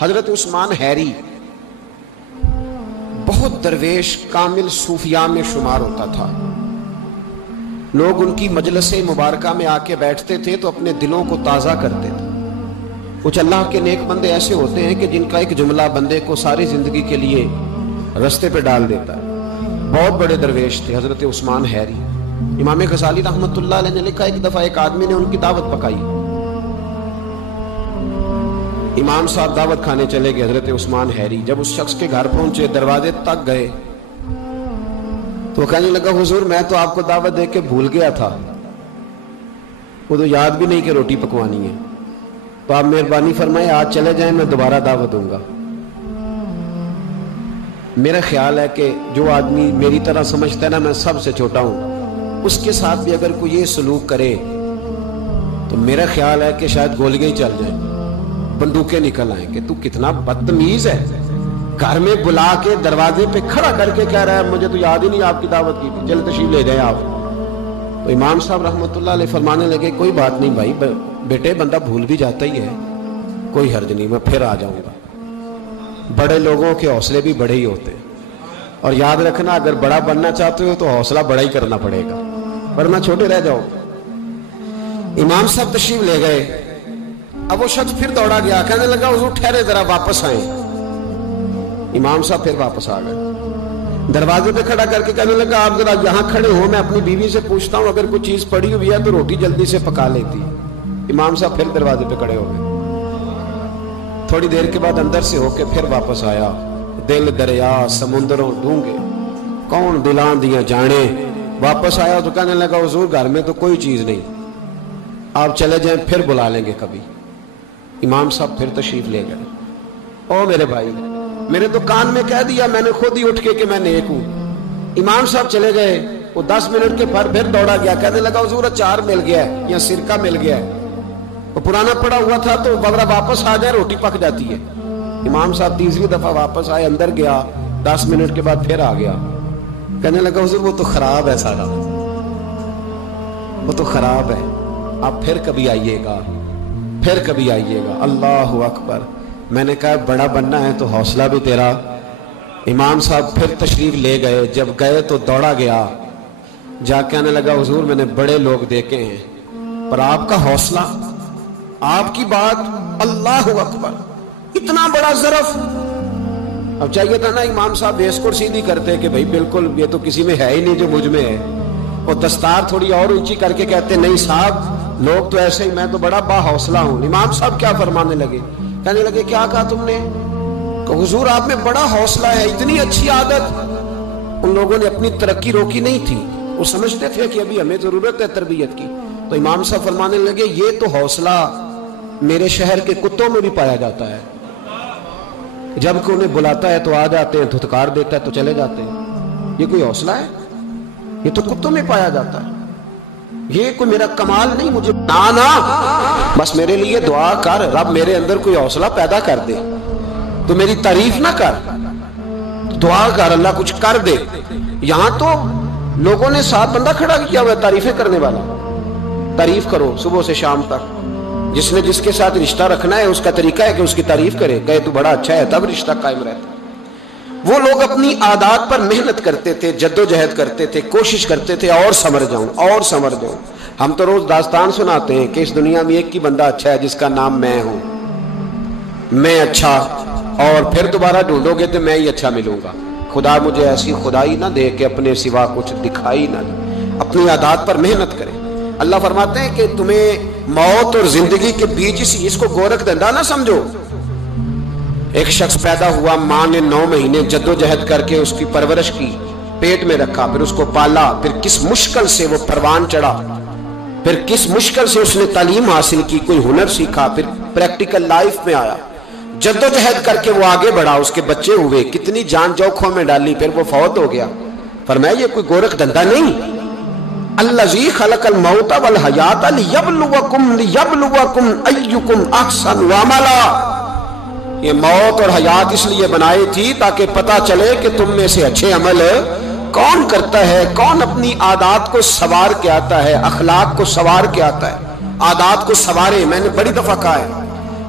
حضرت عثمان حیری بہت درویش کامل صوفیاء میں شمار ہوتا تھا. لوگ ان کی مجلس مبارکہ میں آ کے بیٹھتے تھے تو اپنے دلوں کو تازہ کرتے تھے. کچھ اللہ کے نیک بندے ایسے ہوتے ہیں کہ جن کا ایک جملہ بندے کو ساری زندگی کے لیے رستے پہ ڈال دیتا ہے. بہت بڑے درویش تھے حضرت عثمان حیری. امام غزالی رحمۃ اللہ علیہ نے لکھا ایک دفعہ ایک آدمی نے ان کی دعوت پکائی. امام صاحب دعوت کھانے چلے گئے. حضرت عثمان حیری جب اس شخص کے گھر پہنچے دروازے تک گئے تو کہنے لگا حضور میں تو آپ کو دعوت دے کے بھول گیا تھا, وہ تو یاد بھی نہیں کہ روٹی پکوانی ہے, تو آپ مہربانی فرمائے آج چلے جائیں, میں دوبارہ دعوت دوں گا. میرا خیال ہے کہ جو آدمی میری طرح سمجھتا ہے نا میں سب سے چھوٹا ہوں, اس کے ساتھ بھی اگر کوئی یہ سلوک کرے تو میرا خیال ہے کہ شاید گولیاں ہی چل جائیں, بندوقیں نکل آئیں کہ تو کتنا بدتمیز ہے. گھر میں بلا کے دروازے پہ کھڑا کر کے کہہ رہا ہے مجھے تو یاد ہی نہیں آپ کی دعوت کی تھی, چلے تشریف لے جائیں آپ. تو امام صاحب رحمۃ اللہ علیہ فرمانے لگے کوئی بات نہیں بھائی, بیٹے بندہ بھول بھی جاتا ہی ہے, کوئی حرج نہیں, میں پھر آ جاؤں گا. بڑے لوگوں کے حوصلے بھی بڑے ہی ہوتے ہیں, اور یاد رکھنا اگر بڑا بننا چاہتے ہو تو حوصلہ بڑا ہی کرنا پڑے گا, ورنہ چھوٹے رہ جاؤ. امام صاحب تشریف لے گئے. اب وہ شخص پھر دوڑا گیا, کہنے لگا حضور ٹھہرے ذرا واپس آئیں. امام صاحب پھر واپس آ گئے. دروازے پہ کھڑا کر کے کہنے لگا آپ ذرا یہاں کھڑے ہو, میں اپنی بیوی سے پوچھتا ہوں اگر کوئی چیز پڑی ہوئی ہے تو روٹی جلدی سے پکا لیتی. امام صاحب پھر دروازے پہ کھڑے ہو گئے. تھوڑی دیر کے بعد اندر سے ہو کے پھر واپس آیا. دل دریا سمندروں ڈونگے کون دلاں دیاں جانے. واپس آیا تو کہنے لگا حضور گھر میں تو کوئی چیز نہیں, آپ چلے جائیں پھر بلا لیں گے کبھی. امام صاحب پھر تشریف لے گئے. او میرے بھائی, میرے تو کان میں کہہ دیا میں نے خود ہی اٹھ کے کہ میں نیک ہوں. امام صاحب چلے گئے. وہ 10 منٹ کے پھر دوڑا گیا, کہنے لگا حضور اچار مل گیا ہے یا سرکہ مل گیا ہے, وہ پرانا پڑا ہوا تھا تو وغیرہ واپس آ جائے روٹی پک جاتی ہے. امام صاحب تیسری دفعہ واپس آئے, اندر گیا, 10 منٹ کے بعد پھر آ گیا. کہنے لگا حضور وہ تو خراب ہے سارا, وہ تو خراب ہے, آپ پھر کبھی آئیے گا, پھر کبھی آئیے گا. اللہ اکبر. میں نے کہا بڑا بننا ہے تو حوصلہ بھی تیرا. امام صاحب پھر تشریف لے گئے. جب گئے تو دوڑا گیا, جا کے آنے لگا حضور میں نے بڑے لوگ دیکھے ہیں پر آپ کا حوصلہ, آپ کی بات, اللہ اکبر, اتنا بڑا ظرف. اب چاہیے تھا نا امام صاحب بیس کو سیدھی کرتے کہ بھائی بالکل یہ تو کسی میں ہے ہی نہیں جو مجھ میں ہے, اور دستار تھوڑی اور اونچی کر کے کہتے نہیں صاحب لوگ تو ایسے ہی, میں تو بڑا با حوصلہ ہوں. امام صاحب کیا فرمانے لگے, کہنے لگے کیا کہا تم نے, کہ حضور آپ میں بڑا حوصلہ ہے, اتنی اچھی عادت. ان لوگوں نے اپنی ترقی روکی نہیں تھی, وہ سمجھتے تھے کہ ابھی ہمیں ضرورت ہے تربیت کی. تو امام صاحب فرمانے لگے یہ تو حوصلہ میرے شہر کے کتوں میں بھی پایا جاتا ہے, جب کہ انہیں بلاتا ہے تو آ جاتے ہیں, دھتکار دیتا ہے تو چلے جاتے ہیں. یہ کوئی حوصلہ ہے, یہ تو کتوں میں پایا جاتا ہے. یہ کوئی میرا کمال نہیں, مجھے نا بس میرے لیے دعا کر رب میرے اندر کوئی حوصلہ پیدا کر دے. تو میری تعریف نہ کر, دعا کر اللہ کچھ کر دے. یہاں تو لوگوں نے 7 بندہ کھڑا کیا ہوا ہے تعریفیں کرنے والا. تعریف کرو صبح سے شام تک. جس نے جس کے ساتھ رشتہ رکھنا ہے اس کا طریقہ ہے کہ اس کی تعریف کرے, کہے تو بڑا اچھا ہے, تب رشتہ قائم رہتا. وہ لوگ اپنی عادات پر محنت کرتے تھے, جدوجہد کرتے تھے, کوشش کرتے تھے اور سنور جاؤں اور سنور جاؤں. ہم تو روز داستان سناتے ہیں کہ اس دنیا میں ایک ہی بندہ اچھا ہے جس کا نام میں ہوں. میں اچھا, اور پھر دوبارہ ڈھونڈو گے تو میں ہی اچھا ملوں گا. خدا مجھے ایسی خدائی نہ دے کہ اپنے سوا کچھ دکھائی نہ دے. اپنی عادات پر محنت کرے. اللہ فرماتے ہیں کہ تمہیں موت اور زندگی کے بیچ اس کو گورکھ دھندا نہ سمجھو. ایک شخص پیدا ہوا, ماں نے 9 مہینے جدوجہد کر کے اس کی پرورش کی, پیٹ میں رکھا, پھر اس کو پالا, پھر کس مشکل سے وہ پروان چڑھا, پھر کس مشکل سے اس نے تعلیم حاصل کی, کوئی ہنر سیکھا, پھر پریکٹیکل لائف میں آیا, جدوجہد کر کے وہ آگے بڑھا, اس کے بچے ہوئے, کتنی جان جوکھوں میں ڈالی, پھر وہ فوت ہو گیا. فرمایا یہ کوئی گورکھ دھندا نہیں. الذی خلق الموت والحیات لیبلوکم ایکم احسن عملا. یہ موت اور حیات اس لیے بنائی تھی تاکہ پتہ چلے کہ تم میں سے اچھے عمل کون کرتا ہے, کون اپنی عادات کو سوار کے آتا ہے, اخلاق کو سوار کے آتا ہے. عادات کو سوارے, میں نے بڑی دفعہ کہا ہے